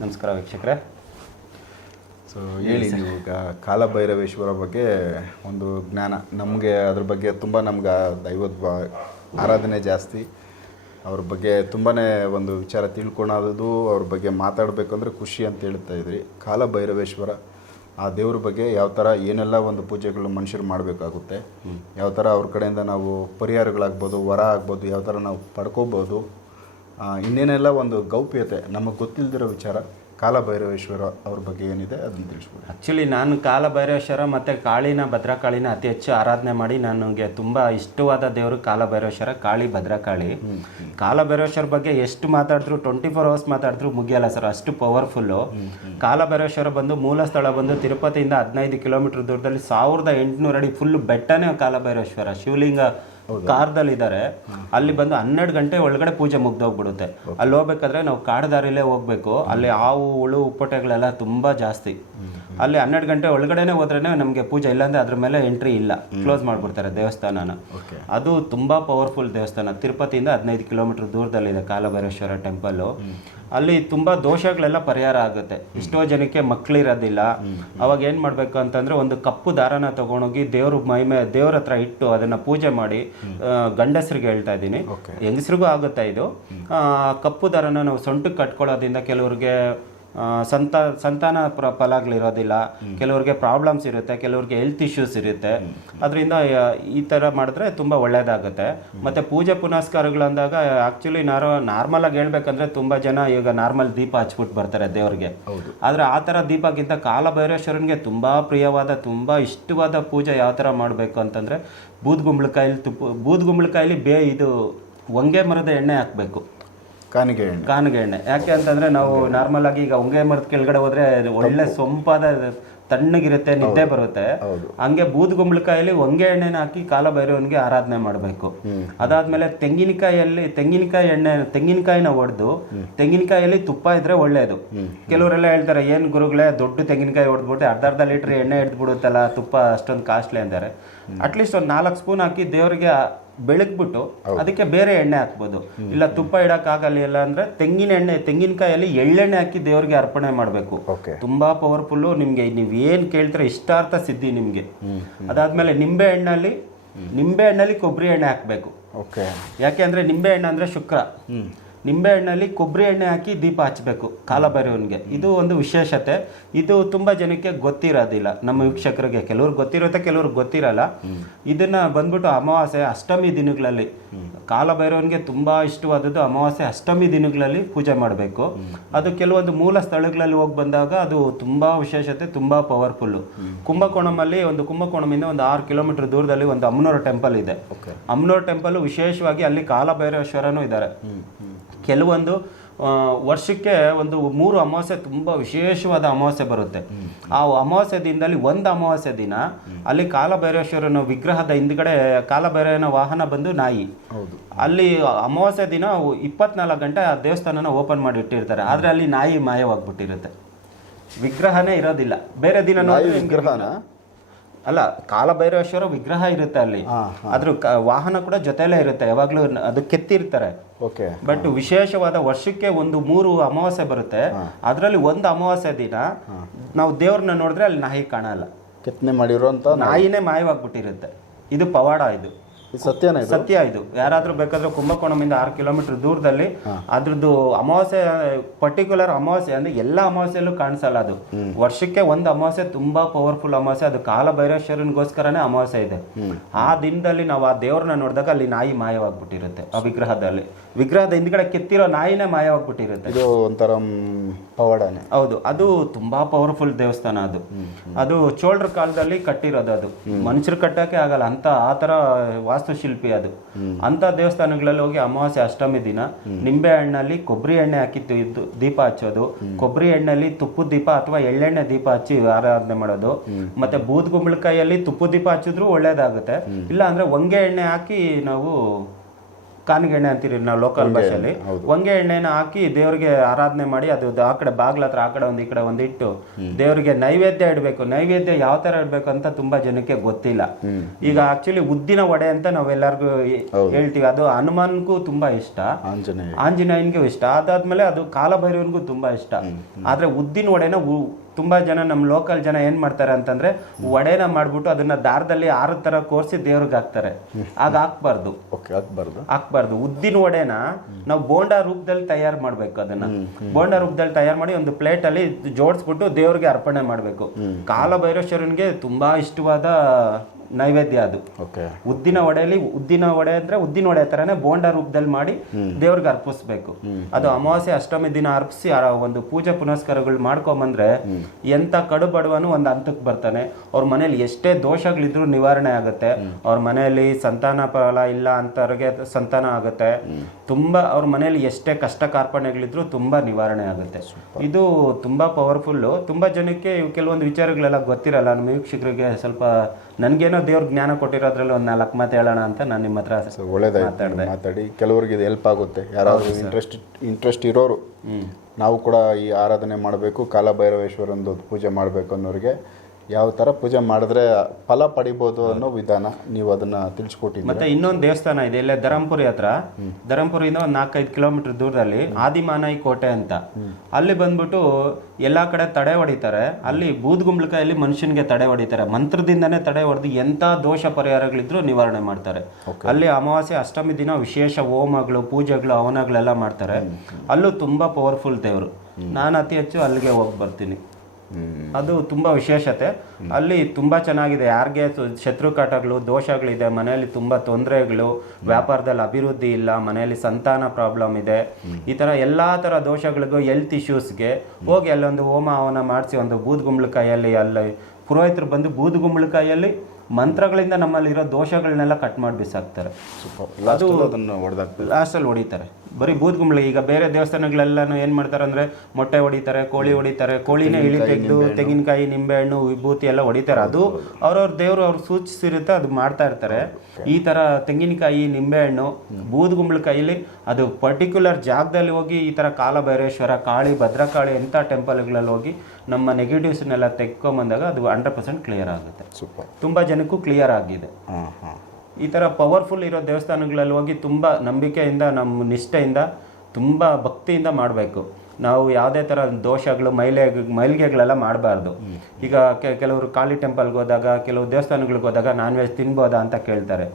ನಮಸ್ಕಾರ ವೀಕ್ಷಕರೇ. ಸೊ ಹೇಳಿ ನೀವು ಈಗ ಕಾಲಭೈರವೇಶ್ವರ ಬಗ್ಗೆ ಒಂದು ಜ್ಞಾನ. ನಮಗೆ ಅದ್ರ ಬಗ್ಗೆ ತುಂಬ ನಮ್ಗೆ ದೈವದ ಬ- ಆರಾಧನೆ ಜಾಸ್ತಿ. ಅವ್ರ ಬಗ್ಗೆ ತುಂಬಾ ಒಂದು ವಿಚಾರ ತಿಳ್ಕೊಳೋದು ಅವ್ರ ಬಗ್ಗೆ ಮಾತಾಡಬೇಕು ಅಂದರೆ ಖುಷಿ ಅಂತ ಹೇಳ್ತಾ ಇದ್ರಿ. ಕಾಲಭೈರವೇಶ್ವರ ಆ ದೇವ್ರ ಬಗ್ಗೆ ಯಾವ ಥರ ಏನೆಲ್ಲ ಒಂದು ಪೂಜೆಗಳು ಮನುಷ್ಯರು ಮಾಡಬೇಕಾಗುತ್ತೆ ಯಾವ ಥರ ಅವ್ರ ಕಡೆಯಿಂದ ನಾವು ಪರಿಹಾರಗಳಾಗ್ಬೋದು ವರ ಆಗ್ಬೋದು ಯಾವ ಥರ ನಾವು ಪಡ್ಕೋಬೋದು ಇನ್ನೇನೆಲ್ಲ ಒಂದು ಗೌಪ್ಯತೆ ನಮಗೆ ಗೊತ್ತಿಲ್ಲದಿರೋ ವಿಚಾರ ಕಾಲಭೈರವೇಶ್ವರ ಅವ್ರ ಬಗ್ಗೆ ಏನಿದೆ ಅದನ್ನು ತಿಳಿಸ್ಬೋದು ಆ್ಯಕ್ಚುಲಿ ನಾನು ಕಾಲಭೈರವೇಶ್ವರ ಮತ್ತು ಕಾಳಿನ ಭದ್ರಕಾಳಿನ ಅತಿ ಹೆಚ್ಚು ಆರಾಧನೆ ಮಾಡಿ ನನಗೆ ತುಂಬ ಇಷ್ಟವಾದ ದೇವರು ಕಾಲಭೈರವೇಶ್ವರ ಕಾಳಿ ಭದ್ರಕಾಳಿ. ಕಾಲಭೈರವೇಶ್ವರ ಬಗ್ಗೆ ಎಷ್ಟು ಮಾತಾಡಿದ್ರು ಟ್ವೆಂಟಿ ಫೋರ್ ಅವರ್ಸ್ ಮಾತಾಡಿದ್ರು ಮುಗಿಯಲ್ಲ ಸರ್ ಅಷ್ಟು ಪವರ್ಫುಲ್ಲು ಕಾಲಭೈರವೇಶ್ವರ ಬಂದು ಮೂಲ ಸ್ಥಳ ಬಂದು ತಿರುಪತಿಯಿಂದ ಹದಿನೈದು ಕಿಲೋಮೀಟರ್ ದೂರದಲ್ಲಿ ಸಾವಿರದ ಎಂಟುನೂರು ಅಡಿ ಫುಲ್ ಬೆಟ್ಟನೇ ಕಾಲಭೈರವೇಶ್ವರ ಶಿವಲಿಂಗ ಕಾರ್ದಲ್ಲಿ ಇದ್ದಾರೆ ಅಲ್ಲಿ ಬಂದು ಹನ್ನೆರಡು ಗಂಟೆ ಒಳಗಡೆ ಪೂಜೆ ಮುಗ್ದೋಗ್ಬಿಡುತ್ತೆ. ಅಲ್ಲಿ ಹೋಗ್ಬೇಕಾದ್ರೆ ನಾವು ಕಾಡು ದಾರಿಲೇ ಹೋಗ್ಬೇಕು. ಅಲ್ಲಿ ಹಾವು ಹುಳು ಉಪ್ಪಟೆಗಳೆಲ್ಲ ತುಂಬಾ ಜಾಸ್ತಿ. ಅಲ್ಲಿ ಹನ್ನೆರಡು ಗಂಟೆ ಒಳಗಡೆನೆ ಹೋದ್ರೇನೆ ನಮಗೆ ಪೂಜೆ ಇಲ್ಲಾಂದ್ರೆ ಅದ್ರ ಮೇಲೆ ಎಂಟ್ರಿ ಇಲ್ಲ. ಕ್ಲೋಸ್ ಮಾಡ್ಬಿಡ್ತಾರೆ ದೇವಸ್ಥಾನನ. ಅದು ತುಂಬಾ ಪವರ್ಫುಲ್ ದೇವಸ್ಥಾನ. ತಿರುಪತಿಯಿಂದ ಹದಿನೈದು ಕಿಲೋಮೀಟರ್ ದೂರದಲ್ಲಿದೆ ಕಾಲಭೈರೇಶ್ವರ ಟೆಂಪಲ್ಲು ಅಲ್ಲಿ ತುಂಬಾ ದೋಷಗಳೆಲ್ಲ ಪರಿಹಾರ ಆಗುತ್ತೆ. ಎಷ್ಟೋ ಜನಕ್ಕೆ ಮಕ್ಕಳಿರೋದಿಲ್ಲ. ಅವಾಗ ಏನ್ ಮಾಡ್ಬೇಕು ಅಂತಂದ್ರೆ ಒಂದು ಕಪ್ಪು ದಾರನ ತಗೊಂಡೋಗಿ ದೇವ್ರ ಮೈಮೆ ದೇವ್ರ ಹತ್ರ ಇಟ್ಟು ಅದನ್ನ ಪೂಜೆ ಮಾಡಿ ಗಂಡಸರಿಗೆ ಹೇಳ್ತಾ ಇದ್ದೀನಿ. ಹೆಂಗಸ್ರಿಗೂ ಆಗುತ್ತೆ ಇದು? ಕಪ್ಪು ದಾರನ ನಾವು ಸೊಂಟಕ್ಕೆ ಕಟ್ಕೊಳ್ಳೋದ್ರಿಂದ ಕೆಲವ್ರಿಗೆ ಸಂತ ಸಂತಾನ ಪ್ರ ಫಲಗಳಿರೋದಿಲ್ಲ. ಕೆಲವ್ರಿಗೆ ಪ್ರಾಬ್ಲಮ್ಸ್ ಇರುತ್ತೆ ಕೆಲವ್ರಿಗೆ ಹೆಲ್ತ್ ಇಶ್ಯೂಸ್ ಇರುತ್ತೆ. ಅದರಿಂದ ಈ ಥರ ಮಾಡಿದ್ರೆ ತುಂಬ ಒಳ್ಳೆಯದಾಗುತ್ತೆ ಮತ್ತು ಪೂಜೆ ಪುನಸ್ಕಾರಗಳು ಅಂದಾಗ ಆ್ಯಕ್ಚುಲಿ ನಾರೋ ನಾರ್ಮಲಾಗಿ ಹೇಳ್ಬೇಕಂದ್ರೆ ತುಂಬ ಜನ ಈಗ ನಾರ್ಮಲ್ ದೀಪ ಹಚ್ಬಿಟ್ಟು ಬರ್ತಾರೆ ದೇವ್ರಿಗೆ. ಆದರೆ ಆ ಥರ ದೀಪಕ್ಕಿಂತ ಕಾಲಭೈರೇಶ್ವರನಿಗೆ ತುಂಬ ಪ್ರಿಯವಾದ ತುಂಬ ಇಷ್ಟವಾದ ಪೂಜೆ ಯಾವ ಥರ ಮಾಡಬೇಕು ಅಂತಂದರೆ ಬೂದ್ಗುಂಬಳಕಾಯಲ್ಲಿ ತುಪ್ಪ ಬೂದ್ಗುಂಬಳಕಾಯಲ್ಲಿ ಬೇ ಇದು ಹೊಂಗೆ ಮರದ ಎಣ್ಣೆ ಹಾಕಬೇಕು. ಕಾನಿಗೆ ಎಣ್ಣೆ. ಕಾನಿಗೆ ಎಣ್ಣೆ. ಯಾಕೆ ಅಂತಂದ್ರೆ ನಾವು ನಾರ್ಮಲ್ ಆಗಿ ಈಗ ಹೊಂಗೆ ಮರದ ಕೆಳಗಡೆ ಹೋದ್ರೆ ಒಳ್ಳೆ ಸೊಂಪಾದ ತಣ್ಣಗಿರುತ್ತೆ ನಿದ್ದೆ ಬರುತ್ತೆ. ಹಂಗೆ ಬೂದ್ಗುಂಬಳಕಾಯಲ್ಲಿ ಹೊಂಗೆ ಎಣ್ಣೆನ ಹಾಕಿ ಕಾಲಭೈರವನಿಗೆ ಆರಾಧನೆ ಮಾಡಬೇಕು. ಅದಾದ್ಮೇಲೆ ತೆಂಗಿನಕಾಯಲ್ಲಿ ತೆಂಗಿನಕಾಯಿ ಎಣ್ಣೆ ತೆಂಗಿನಕಾಯಿನ ಹೊಡೆದು ತೆಂಗಿನಕಾಯಲ್ಲಿ ತುಪ್ಪ ಇದ್ರೆ ಒಳ್ಳೇದು. ಕೆಲವರೆಲ್ಲ ಹೇಳ್ತಾರೆ ಏನ್ ಗುರುಗಳೇ ದೊಡ್ಡ ತೆಂಗಿನಕಾಯಿ ಹೊಡೆದ್ಬಿಟ್ಟು ಅರ್ಧ ಅರ್ಧ ಲೀಟರ್ ಎಣ್ಣೆ ಹಿಡ್ದ್ಬಿಡುತ್ತಲ್ಲ ತುಪ್ಪ ಅಷ್ಟೊಂದು ಕಾಸ್ಟ್ಲಿ ಅಂತಾರೆ. ಅಟ್ಲೀಸ್ಟ್ ಒಂದು ನಾಲ್ಕು ಸ್ಪೂನ್ ಹಾಕಿ ದೇವರಿಗೆ ಬೆಳಗ್ಬಿಟ್ಟು ಅದಕ್ಕೆ ಬೇರೆ ಎಣ್ಣೆ ಹಾಕ್ಬೋದು. ಇಲ್ಲ ತುಪ್ಪ ಇಡಕ್ಕಾಗಲಿಲ್ಲ ಅಂದ್ರೆ ತೆಂಗಿನ ಎಣ್ಣೆ ತೆಂಗಿನಕಾಯಲ್ಲಿ ಎಳ್ಳೆಣ್ಣೆ ಹಾಕಿ ದೇವ್ರಿಗೆ ಅರ್ಪಣೆ ಮಾಡಬೇಕು. ತುಂಬಾ ಪವರ್ಫುಲ್ಲು ನಿಮ್ಗೆ ನೀವು ಏನ್ ಕೇಳ್ತಾರೆ ಇಷ್ಟಾರ್ಥ ಸಿದ್ಧಿ ನಿಮ್ಗೆ. ಅದಾದ್ಮೇಲೆ ನಿಂಬೆ ಹಣ್ಣಲ್ಲಿ ನಿಂಬೆ ಹಣ್ಣಲ್ಲಿ ಕೊಬ್ಬರಿ ಎಣ್ಣೆ ಹಾಕ್ಬೇಕು. ಯಾಕೆ ಅಂದ್ರೆ ನಿಂಬೆ ಹಣ್ಣು ಅಂದ್ರೆ ಶುಕ್ರ. ನಿಂಬೆ ಹಣ್ಣಲ್ಲಿ ಕೊಬ್ಬರಿ ಎಣ್ಣೆ ಹಾಕಿ ದೀಪ ಹಚ್ಚಬೇಕು ಕಾಲಭೈರವನಿಗೆ ಇದು ಒಂದು ವಿಶೇಷತೆ. ಇದು ತುಂಬಾ ಜನಕ್ಕೆ ಗೊತ್ತಿರೋದಿಲ್ಲ. ನಮ್ಮ ವೀಕ್ಷಕರಿಗೆ ಕೆಲವ್ರು ಗೊತ್ತಿರುತ್ತೆ ಕೆಲವ್ರಿಗೆ ಗೊತ್ತಿರಲ್ಲ. ಇದನ್ನ ಬಂದ್ಬಿಟ್ಟು ಅಮಾವಾಸ್ಯೆ ಅಷ್ಟಮಿ ದಿನಗಳಲ್ಲಿ. ಕಾಲಭೈರವನಿಗೆ ತುಂಬಾ ಇಷ್ಟವಾದದ್ದು ಅಮಾವಾಸ್ಯೆ ಅಷ್ಟಮಿ ದಿನಗಳಲ್ಲಿ ಪೂಜೆ ಮಾಡಬೇಕು. ಅದು ಕೆಲವೊಂದು ಮೂಲ ಸ್ಥಳಗಳಲ್ಲಿ ಹೋಗಿ ಬಂದಾಗ ಅದು ತುಂಬಾ ವಿಶೇಷತೆ ತುಂಬಾ ಪವರ್ಫುಲ್ಲು ಕುಂಭಕೋಣಮಲ್ಲಿ ಒಂದು ಕುಂಭಕೋಣಮಿಂದ ಒಂದು ಆರು ಕಿಲೋಮೀಟರ್ ದೂರದಲ್ಲಿ ಒಂದು ಅಮ್ನೋರ್ ಟೆಂಪಲ್ ಇದೆ. ಅಮ್ನೋರ್ ಟೆಂಪಲ್ ವಿಶೇಷವಾಗಿ ಅಲ್ಲಿ ಕಾಲಭೈರವೇಶ್ವರನೂ ಇದ್ದಾರೆ. ಕೆಲವೊಂದು ವರ್ಷಕ್ಕೆ ಒಂದು ಮೂರು ಅಮಾವಾಸ್ಯೆ ತುಂಬ ವಿಶೇಷವಾದ ಅಮಾವಾಸ್ಯೆ ಬರುತ್ತೆ. ಆ ಅಮಾವಾಸ್ಯೆ ದಿನದಲ್ಲಿ ಒಂದು ಅಮಾವಾಸ್ಯೆ ದಿನ ಅಲ್ಲಿ ಕಾಲಭೈರೇಶ್ವರನ ವಿಗ್ರಹದ ಹಿಂದ್ಗಡೆ ಕಾಲಭೈರವನ ವಾಹನ ಬಂದು ನಾಯಿ. ಅಲ್ಲಿ ಅಮಾವಾಸ್ಯೆ ದಿನ ಇಪ್ಪತ್ನಾಲ್ಕು ಗಂಟೆ ಆ ದೇವಸ್ಥಾನನ ಓಪನ್ ಮಾಡಿ ಇಟ್ಟಿರ್ತಾರೆ. ಆದರೆ ಅಲ್ಲಿ ನಾಯಿ ಮಾಯವಾಗ್ಬಿಟ್ಟಿರುತ್ತೆ. ವಿಗ್ರಹನೇ ಇರೋದಿಲ್ಲ. ಬೇರೆ ದಿನ ವಿಗ್ರಹನ? ಅಲ್ಲ ಕಾಲಭೈರವೇಶ್ವರ ವಿಗ್ರಹ ಇರುತ್ತೆ ಅಲ್ಲಿ. ಅದ್ರ ವಾಹನ ಕೂಡ ಜೊತೆಲೇ ಇರುತ್ತೆ ಯಾವಾಗ್ಲೂ ಅದು ಕೆತ್ತಿರ್ತಾರೆ. ಓಕೆ. ಬಟ್ ವಿಶೇಷವಾದ ವರ್ಷಕ್ಕೆ ಒಂದು ಮೂರು ಅಮಾವಾಸ್ಯೆ ಬರುತ್ತೆ. ಅದರಲ್ಲಿ ಒಂದು ಅಮಾವಾಸ್ಯೆ ದಿನ ನಾವು ದೇವ್ರನ್ನ ನೋಡಿದ್ರೆ ಅಲ್ಲಿ ನಾಯಿ ಕಾಣಲ್ಲ. ಕೆತ್ತನೆ ಮಾಡಿರುವಂತ ನಾಯಿನೇ ಮಾಯವಾಗ್ಬಿಟ್ಟಿರುತ್ತೆ. ಇದು ಪವಾಡ ಇದು. ಸತ್ಯನ ಸತ್ಯ ಇದು. ಯಾರಾದ್ರೂ ಬೇಕಾದ್ರೆ ಕುಂಭಕೋಣಮಿಂದ ಆರು ಕಿಲೋಮೀಟರ್ ದೂರದಲ್ಲಿ ಅದ್ರದ್ದು ಅಮಾವಾಸ್ಯೆ ಪರ್ಟಿಕ್ಯುಲರ್ ಅಮಾವಾಸ್ಯೆ ಅಂದ್ರೆ ಎಲ್ಲ ಅಮಾವಾಸ್ಯಲ್ಲೂ ಕಾಣಿಸಲ್ಲ ಅದು. ವರ್ಷಕ್ಕೆ ಒಂದು ಅಮಾವಾಸ್ಯೆ ತುಂಬಾ ಪವರ್ಫುಲ್ ಅಮಾವಾಸ್ಯೆ. ಅದು ಕಾಲಭೈರೇಶ್ವರನ್ಗೋಸ್ಕರನೇ ಅಮಾವಾಸ್ಯೆ ಇದೆ. ಆ ದಿನದಲ್ಲಿ ನಾವು ಆ ದೇವ್ರನ್ನ ನೋಡಿದಾಗ ಅಲ್ಲಿ ನಾಯಿ ಮಾಯವಾಗ್ಬಿಟ್ಟಿರುತ್ತೆ ಆ ವಿಗ್ರಹದಲ್ಲಿ. ವಿಗ್ರಹದ ಹಿಂದ್ಗಡೆ ಕೆತ್ತಿರೋ ನಾಯಿನೇ ಮಾಯವಾಗ್ಬಿಟ್ಟಿರುತ್ತೆ. ಇದು ಒಂಥರ ಪವಾಡನೆ. ಹೌದು ಅದು ತುಂಬಾ ಪವರ್ಫುಲ್ ದೇವಸ್ಥಾನ ಅದು. ಅದು ಚೋಳರ ಕಾಲದಲ್ಲಿ ಕಟ್ಟಿರೋದು ಅದು. ಮನುಷ್ಯರು ಕಟ್ಟಕ್ಕೆ ಆಗಲ್ಲ ಅಂತ ಆ ತರ ವಾಸ್ತುಶಿಲ್ಪಿ ಅದು. ಅಂತ ದೇವಸ್ಥಾನಗಳಲ್ಲಿ ಹೋಗಿ ಅಮಾವಾಸ್ಯೆ ಅಷ್ಟಮಿ ದಿನ ನಿಂಬೆ ಹಣ್ಣಲ್ಲಿ ಕೊಬ್ಬರಿ ಎಣ್ಣೆ ಹಾಕಿತ್ತು ಇದ್ದು ದೀಪ ಹಚ್ಚೋದು. ಕೊಬ್ಬರಿ ಎಣ್ಣೆಯಲ್ಲಿ ತುಪ್ಪದ ದೀಪ ಅಥವಾ ಎಳ್ಳೆಣ್ಣೆ ದೀಪ ಹಚ್ಚಿ ಆರಾಧನೆ ಮಾಡೋದು. ಮತ್ತೆ ಬೂದ್ಗುಂಬಳಕಾಯಲ್ಲಿ ತುಪ್ಪದ ದೀಪ ಹಚ್ಚಿದ್ರು ಒಳ್ಳೇದಾಗುತ್ತೆ. ಇಲ್ಲ ಅಂದ್ರೆ ಹೊಂಗೆ ಎಣ್ಣೆ ಹಾಕಿ ನಾವು ಕಾನಿಗೆ ಎಣ್ಣೆ ಅಂತೀರಿ ನಾವು ಲೋಕಲ್ ಭಾಷೆಯಲ್ಲಿ ಹೊಂಗೆ ಎಣ್ಣೆನ ಹಾಕಿ ದೇವ್ರಿಗೆ ಆರಾಧನೆ ಮಾಡಿ ಅದು ಆ ಕಡೆ ಬಾಗ್ಲ ಹತ್ರ ಆ ಕಡೆ ಒಂದು ಈ ಕಡೆ ಒಂದು ಇಟ್ಟು ದೇವರಿಗೆ ನೈವೇದ್ಯ ಇಡಬೇಕು. ನೈವೇದ್ಯ ಯಾವ ತರ ಇಡಬೇಕು ಅಂತ ತುಂಬಾ ಜನಕ್ಕೆ ಗೊತ್ತಿಲ್ಲ. ಈಗ ಆಕ್ಚುಲಿ ಉದ್ದಿನ ವಡೆ ಅಂತ ನಾವೆಲ್ಲರಿಗೂ ಹೇಳ್ತೀವಿ. ಅದು ಹನುಮಾನ್ಗೂ ತುಂಬಾ ಇಷ್ಟ. ಆಂಜನೇಯ. ಆಂಜನೇಯನ್ಗೂ ಇಷ್ಟ. ಅದಾದ್ಮೇಲೆ ಅದು ಕಾಲಭೈರವನ್ಗೂ ತುಂಬಾ ಇಷ್ಟ. ಆದ್ರೆ ಉದ್ದಿನ ವಡೆನ ತುಂಬಾ ಜನ ನಮ್ಮ ಲೋಕಲ್ ಜನ ಏನ್ ಮಾಡ್ತಾರೆ ಅಂತಂದ್ರೆ ಒಡೆನ ಮಾಡ್ಬಿಟ್ಟು ಅದನ್ನ ದಾರದಲ್ಲಿ ಆರು ತರ ಕೋರ್ಸಿ ದೇವ್ರಿಗೆ ಹಾಕ್ತಾರೆ. ಆಗ ಹಾಕ್ಬಾರ್ದು. ಹಾಕ್ಬಾರ್ದು. ಹಾಕ್ಬಾರ್ದು. ಉದ್ದಿನ ಒಡೆನ ನಾವು ಬೋಂಡ ರೂಪದಲ್ಲಿ ತಯಾರು ಮಾಡ್ಬೇಕು ಅದನ್ನ. ಬೋಂಡ ರೂಪದಲ್ಲಿ ತಯಾರು ಮಾಡಿ ಒಂದು ಪ್ಲೇಟ್ ಅಲ್ಲಿ ಜೋಡಿಸ್ಬಿಟ್ಟು ದೇವ್ರಿಗೆ ಅರ್ಪಣೆ ಮಾಡ್ಬೇಕು. ಕಾಲಭೈರೇಶ್ವರನ್ಗೆ ತುಂಬಾ ಇಷ್ಟವಾದ ನೈವೇದ್ಯ ಅದು. ಉದ್ದಿನ ವಡೆಯಲ್ಲಿ ಉದ್ದಿನ ವಡೆ ಅಂದ್ರೆ ಉದ್ದಿನ ವಡೆ ತರನೇ ಬೋಂಡ ರೂಪದಲ್ಲಿ ಮಾಡಿ ದೇವ್ರಿಗೆ ಅರ್ಪಿಸ್ಬೇಕು. ಅದು ಅಮಾವಾಸ್ಯೆ ಅಷ್ಟಮಿ ದಿನ ಅರ್ಪಿಸಿ ಆ ಒಂದು ಪೂಜೆ ಪುನಸ್ಕಾರಗಳು ಮಾಡ್ಕೊಂಬಂದ್ರೆ ಎಂತ ಕಡು ಬಡವನು ಒಂದು ಹಂತಕ್ಕೆ ಬರ್ತಾನೆ. ಅವ್ರ ಮನೇಲಿ ಎಷ್ಟೇ ದೋಷಗಳಿದ್ರು ನಿವಾರಣೆ ಆಗುತ್ತೆ. ಅವ್ರ ಮನೆಯಲ್ಲಿ ಸಂತಾನ ಫಲ ಇಲ್ಲ ಅಂತವ್ರಿಗೆ ಸಂತಾನ ಆಗುತ್ತೆ. ತುಂಬಾ ಅವ್ರ ಮನೆಯಲ್ಲಿ ಎಷ್ಟೇ ಕಷ್ಟ ಕಾರ್ಪಣ್ಯಗಳಿದ್ರು ತುಂಬಾ ನಿವಾರಣೆ ಆಗುತ್ತೆ. ಇದು ತುಂಬಾ ಪವರ್ಫುಲ್ ತುಂಬಾ ಜನಕ್ಕೆ ಕೆಲವೊಂದು ವಿಚಾರಗಳೆಲ್ಲ ಗೊತ್ತಿರಲ್ಲ. ನಮ್ಮ ವೀಕ್ಷಕರಿಗೆ ಸ್ವಲ್ಪ ನನ್ಗೇನೋ ದೇವ್ರ ಜ್ಞಾನ ಕೊಟ್ಟಿರೋದ್ರಲ್ಲಿ ಒಂದು ನಾಲ್ಕು ಮಾತು ಹೇಳೋಣ ಅಂತ ನಾನು ನಿಮ್ಮ ಹತ್ರ ಒಳ್ಳೇದಾಯ್ತು ಮಾತಾಡಿ. ಕೆಲವರಿಗೆ ಇದು ಹೆಲ್ಪ್ ಆಗುತ್ತೆ. ಯಾರಾದರೂ ಇಂಟ್ರೆಸ್ಟ್ ಇಂಟ್ರೆಸ್ಟ್ ಇರೋರು ನಾವು ಕೂಡ ಈ ಆರಾಧನೆ ಮಾಡಬೇಕು. ಕಾಲಭೈರವೇಶ್ವರಂದು ಪೂಜೆ ಮಾಡಬೇಕು ಅನ್ನೋರಿಗೆ. ಯಾವ ತರ ಪೂಜೆ ಮಾಡಿದ್ರೆ ಫಲ ಪಡಿಬೋದು ಅನ್ನೋ ವಿಧಾನ ನೀವು ಅದನ್ನ ತಿಳಿಸ್ಕೊಟ್ಟಿ ಮತ್ತೆ ಇನ್ನೊಂದು ದೇವಸ್ಥಾನ ಇದೆ ಇಲ್ಲೇ ಧರಂಪುರಿ ಹತ್ರ. ಧರಂಪುರಿಯಿಂದ ಒಂದು ನಾಲ್ಕೈದು ಕಿಲೋಮೀಟರ್ ದೂರದಲ್ಲಿ ಆದಿಮಾನಾಯಿ ಕೋಟೆ ಅಂತ. ಅಲ್ಲಿ ಬಂದ್ಬಿಟ್ಟು ಎಲ್ಲಾ ಕಡೆ ತಡೆ ಹೊಡಿತಾರೆ. ಅಲ್ಲಿ ಬೂದ್ಗುಂಬಳಕಾಯಲ್ಲಿ ಮನುಷ್ಯನಿಗೆ ತಡೆ ಹೊಡಿತಾರೆ. ಮಂತ್ರದಿಂದನೇ ತಡೆ ಹೊಡೆದು ಎಂತ ದೋಷ ಪರಿಹಾರಗಳಿದ್ರು ನಿವಾರಣೆ ಮಾಡ್ತಾರೆ. ಅಲ್ಲಿ ಅಮಾವಾಸ್ಯೆ ಅಷ್ಟಮಿ ದಿನ ವಿಶೇಷ ಹೋಮಗಳು ಪೂಜೆಗಳು ಹವನಗಳೆಲ್ಲ ಮಾಡ್ತಾರೆ. ಅಲ್ಲೂ ತುಂಬಾ ಪವರ್ಫುಲ್ ದೇವರು. ನಾನು ಅತಿ ಹೆಚ್ಚು ಅಲ್ಲಿಗೆ ಹೋಗಿ ಬರ್ತೀನಿ. ಅದು ತುಂಬಾ ವಿಶೇಷತೆ. ಅಲ್ಲಿ ತುಂಬಾ ಚೆನ್ನಾಗಿದೆ. ಯಾರಿಗೆ ಶತ್ರು ಕಾಟಗಳು ದೋಷಗಳಿದೆ ಮನೆಯಲ್ಲಿ ತುಂಬಾ ತೊಂದರೆಗಳು ವ್ಯಾಪಾರದಲ್ಲಿ ಅಭಿವೃದ್ಧಿ ಇಲ್ಲ ಮನೆಯಲ್ಲಿ ಸಂತಾನ ಪ್ರಾಬ್ಲಮ್ ಇದೆ. ಈ ತರ ಎಲ್ಲಾ ತರ ದೋಷಗಳಿಗೂ ಹೆಲ್ತ್ ಇಶ್ಯೂಸ್ಗೆ ಹೋಗಿ ಅಲ್ಲೊಂದು ಹೋಮ ಹವನ ಮಾಡಿಸಿ ಒಂದು ಬೂದ್ಗುಂಬಳಕಾಯಲ್ಲಿ ಅಲ್ಲಿ ಪುರೋಹಿತರು ಬಂದು ಬೂದ್ಗುಂಬಳಕಾಯಲ್ಲಿ ಮಂತ್ರಗಳಿಂದ ನಮ್ಮಲ್ಲಿರೋ ದೋಷಗಳನ್ನೆಲ್ಲ ಕಟ್ ಮಾಡಿ ಬಿಸಾಕ್ತಾರೆ. ಹೊಡೆದಾಕ್ತಾರೆ? ಲಾಸ್ಟಲ್ಲಿ ಹೊಡಿತಾರೆ. ಬರೀ ಬೂದ್ಗುಂಬಳಿ ಈಗ ಬೇರೆ ದೇವಸ್ಥಾನಗಳೆಲ್ಲನೂ ಏನು ಮಾಡ್ತಾರೆ ಅಂದರೆ ಮೊಟ್ಟೆ ಹೊಡಿತಾರೆ ಕೋಳಿ ಹೊಡಿತಾರೆ ಕೋಳಿನೇ ಇಳಿ ತೆಗೆದು ತೆಂಗಿನಕಾಯಿ ನಿಂಬೆಹಣ್ಣು ವಿಭೂತಿ ಎಲ್ಲ ಹೊಡಿತಾರೆ. ಅದು ಅವ್ರವ್ರ ದೇವರು ಅವ್ರು ಸೂಚಿಸಿರುತ್ತೆ ಅದು ಮಾಡ್ತಾ ಇರ್ತಾರೆ. ಈ ತರ ತೆಂಗಿನಕಾಯಿ ನಿಂಬೆಹಣ್ಣು ಬೂದ್ಗುಂಬಳಕಾಯಿಲಿ ಅದು ಪರ್ಟಿಕ್ಯುಲರ್ ಜಾಗದಲ್ಲಿ ಹೋಗಿ ಈ ತರ ಕಾಲಭೈರೇಶ್ವರ ಕಾಳಿ ಭದ್ರಕಾಳಿ ಎಂಥ ಟೆಂಪಲ್ಗಳಲ್ಲಿ ಹೋಗಿ ನಮ್ಮ ನೆಗೆಟಿವ್ಸ್ನೆಲ್ಲ ತೆಕ್ಕೊಂಬಂದಾಗ ಅದು ಹಂಡ್ರೆಡ್ ಪರ್ಸೆಂಟ್ ಕ್ಲಿಯರ್ ಆಗುತ್ತೆ. ಸೂಪರ್ ತುಂಬ ಜನಕ್ಕೂ ಕ್ಲಿಯರ್ ಆಗಿದೆ. ಈ ಥರ ಪವರ್ಫುಲ್ ಇರೋ ದೇವಸ್ಥಾನಗಳಲ್ಲಿ ಹೋಗಿ ತುಂಬ ನಂಬಿಕೆಯಿಂದ ನಮ್ಮ ನಿಷ್ಠೆಯಿಂದ ತುಂಬ ಭಕ್ತಿಯಿಂದ ಮಾಡಬೇಕು. ನಾವು ಯಾವುದೇ ಥರ ದೋಷಗಳು ಮೈಲೆ ಮೈಲಿಗೆಗಳೆಲ್ಲ ಮಾಡಬಾರ್ದು. ಈಗ ಕೆಲವರು ಕಾಳಿ ಟೆಂಪಲ್ಗೆ ಹೋದಾಗ ಕೆಲವು ದೇವಸ್ಥಾನಗಳಿಗೆ ಹೋದಾಗ ನಾನ್ ವೆಜ್ ತಿನ್ಬೋದಾ ಅಂತ ಕೇಳ್ತಾರೆ.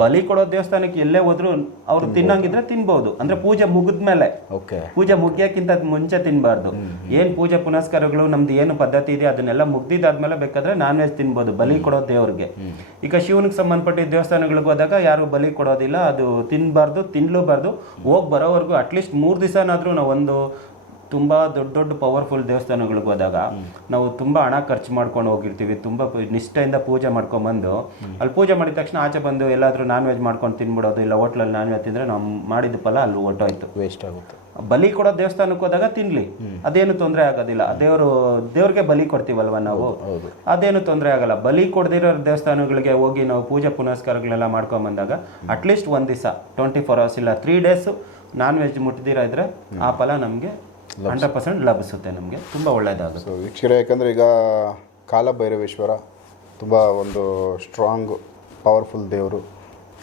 ಬಲಿ ಕೊಡೋ ದೇವಸ್ಥಾನಕ್ಕೆ ಎಲ್ಲೇ ಹೋದ್ರು ಅವ್ರು ತಿನ್ನಂಗಿದ್ರೆ ತಿನ್ಬೋದು. ಅಂದ್ರೆ ಪೂಜೆ ಮುಗಿದ್ಮೇಲೆ. ಪೂಜೆ ಮುಗಿಯಕ್ಕಿಂತ ಮುಂಚೆ ತಿನ್ಬಾರ್ದು. ಏನ್ ಪೂಜೆ ಪುನಸ್ಕಾರಗಳು ನಮ್ದು ಏನು ಪದ್ಧತಿ ಇದೆ ಅದನ್ನೆಲ್ಲ ಮುಗ್ದಿದ್ದಾದ್ಮೇಲೆ ಬೇಕಾದ್ರೆ ನಾನ್ ವೆಜ್ ತಿನ್ಬೋದು ಬಲಿ ಕೊಡೋ ದೇವ್ರಿಗೆ. ಈಗ ಶಿವನಿಗೆ ಸಂಬಂಧಪಟ್ಟ ದೇವಸ್ಥಾನಗಳಿಗೆ ಹೋದಾಗ ಯಾರು ಬಲಿ ಕೊಡೋದಿಲ್ಲ ಅದು ತಿನ್ಬಾರ್ದು ತಿನ್ಲೂಬಾರ್ದು. ಹೋಗಿ ಬರೋವರೆಗೂ ಅಟ್ಲೀಸ್ಟ್ ಮೂರು ದಿವಸನಾದ್ರೂ ನಾವು ಒಂದು ತುಂಬಾ ದೊಡ್ಡ ದೊಡ್ಡ ಪವರ್ಫುಲ್ ದೇವಸ್ಥಾನಗಳಿಗೆ ಹೋದಾಗ ನಾವು ತುಂಬಾ ಹಣ ಖರ್ಚು ಮಾಡ್ಕೊಂಡು ಹೋಗಿರ್ತೀವಿ ತುಂಬಾ ನಿಷ್ಠೆಯಿಂದ ಪೂಜೆ ಮಾಡ್ಕೊಂಡ್ಬಂದು ಅಲ್ಲಿ ಪೂಜೆ ಮಾಡಿದ ತಕ್ಷಣ ಆಚೆ ಬಂದು ಎಲ್ಲಾದ್ರೂ ನಾನ್ ವೆಜ್ ಮಾಡ್ಕೊಂಡು ತಿನ್ಬಿಡೋದು ಇಲ್ಲ ಹೋಟ್ಲಲ್ಲಿ ನಾನ್ ವೆಜ್ ತಿಂದ್ರೆ ನಾವು ಮಾಡಿದ ಫಲ ಅಲ್ಲಿ ಹೊಟ್ಟೋಯ್ತು ವೇಸ್ಟ್ ಆಗುತ್ತೆ. ಬಲಿ ಕೊಡೋ ದೇವಸ್ಥಾನಕ್ಕೆ ಹೋದಾಗ ತಿನ್ಲಿ. ಅದೇನು ತೊಂದರೆ ಆಗೋದಿಲ್ಲ. ದೇವರು ದೇವ್ರಿಗೆ ಬಲಿ ಕೊಡ್ತೀವಲ್ವ ನಾವು? ಅದೇನು ತೊಂದರೆ ಆಗಲ್ಲ. ಬಲಿ ಕೊಡದಿರೋ ದೇವಸ್ಥಾನಗಳಿಗೆ ಹೋಗಿ ನಾವು ಪೂಜೆ ಪುನಸ್ಕಾರಗಳೆಲ್ಲ ಮಾಡ್ಕೊಂಡ್ ಬಂದಾಗ ಅಟ್ಲೀಸ್ಟ್ ಒಂದ್ ದಿವಸ ಟ್ವೆಂಟಿ ಫೋರ್ ಅವರ್ಸ್ ಇಲ್ಲ ತ್ರೀ ಡೇಸ್ ನಾನ್ ವೆಜ್ ಮುಟ್ಟದಿರ ಇದ್ರೆ ಆ ಫಲ ನಮಗೆ ಹಂಡ್ರೆಡ್ ಪರ್ಸೆಂಟ್ ಲಭಿಸುತ್ತೆ ನಮಗೆ ತುಂಬಾ ಒಳ್ಳೆಯದಾಗುತ್ತೆ ವೀಕ್ಷಕರೇ ಯಾಕಂದರೆ ಈಗ ಕಾಲಭೈರವೇಶ್ವರ ತುಂಬ ಒಂದು ಸ್ಟ್ರಾಂಗ್ ಪವರ್ಫುಲ್ ದೇವರು.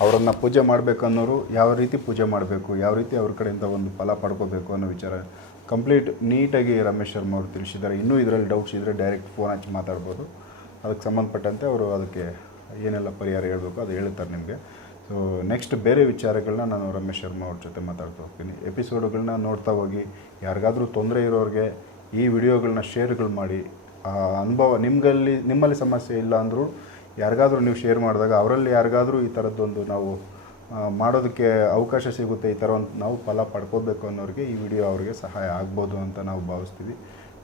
ಅವರನ್ನು ಪೂಜೆ ಮಾಡಬೇಕು ಅನ್ನೋರು ಯಾವ ರೀತಿ ಪೂಜೆ ಮಾಡಬೇಕು ಯಾವ ರೀತಿ ಅವ್ರ ಕಡೆಯಿಂದ ಒಂದು ಫಲ ಪಡ್ಕೋಬೇಕು ಅನ್ನೋ ವಿಚಾರ ಕಂಪ್ಲೀಟ್ ನೀಟಾಗಿ ರಮೇಶ್ ಶರ್ಮಾ ಅವರು ತಿಳಿಸಿದ್ದಾರೆ. ಇನ್ನೂ ಇದರಲ್ಲಿ ಡೌಟ್ಸ್ ಇದ್ದರೆ ಡೈರೆಕ್ಟ್ ಫೋನ್ ಹಚ್ಚಿ ಮಾತಾಡ್ಬೋದು. ಅದಕ್ಕೆ ಸಂಬಂಧಪಟ್ಟಂತೆ ಅವರು ಅದಕ್ಕೆ ಏನೆಲ್ಲ ಪರಿಹಾರ ಹೇಳಬೇಕು ಅದು ಹೇಳ್ತಾರೆ ನಿಮಗೆ. ಸೊ ನೆಕ್ಸ್ಟ್ ಬೇರೆ ವಿಚಾರಗಳನ್ನ ನಾನು ರಮೇಶ್ ಶರ್ಮಾ ಅವ್ರ ಜೊತೆ ಮಾತಾಡ್ತಾ ಹೋಗ್ತೀನಿ. ಎಪಿಸೋಡುಗಳನ್ನ ನೋಡ್ತಾ ಹೋಗಿ, ಯಾರಿಗಾದರೂ ತೊಂದರೆ ಇರೋರಿಗೆ ಈ ವಿಡಿಯೋಗಳನ್ನ ಶೇರ್ಗಳು ಮಾಡಿ, ಆ ಅನುಭವ ನಿಮ್ಗಲ್ಲಿ, ನಿಮ್ಮಲ್ಲಿ ಸಮಸ್ಯೆ ಇಲ್ಲ ಅಂದರೂ ಯಾರಿಗಾದರೂ ನೀವು ಶೇರ್ ಮಾಡಿದಾಗ ಅವರಲ್ಲಿ ಯಾರಿಗಾದರೂ ಈ ಥರದ್ದೊಂದು ನಾವು ಮಾಡೋದಕ್ಕೆ ಅವಕಾಶ ಸಿಗುತ್ತೆ, ಈ ಥರ ಒಂದು ನಾವು ಫಲ ಪಡ್ಕೋಬೇಕು ಅನ್ನೋರಿಗೆ ಈ ವಿಡಿಯೋ ಅವರಿಗೆ ಸಹಾಯ ಆಗ್ಬೋದು ಅಂತ ನಾವು ಭಾವಿಸ್ತೀವಿ.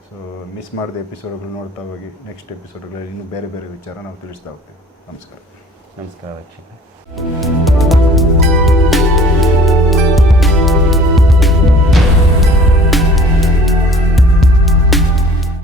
ಸೊ ಮಿಸ್ ಮಾಡಿದ ಎಪಿಸೋಡ್ಗಳು ನೋಡ್ತಾ ಹೋಗಿ ನೆಕ್ಸ್ಟ್ ಎಪಿಸೋಡ್ಗಳಲ್ಲಿ ಇನ್ನೂ ಬೇರೆ ಬೇರೆ ವಿಚಾರ ನಾವು ತಿಳಿಸ್ತಾ ಹೋಗ್ತೀವಿ. ನಮಸ್ಕಾರ. ನಮಸ್ಕಾರ ವೀಕ್ಷಕರೇ. Thank you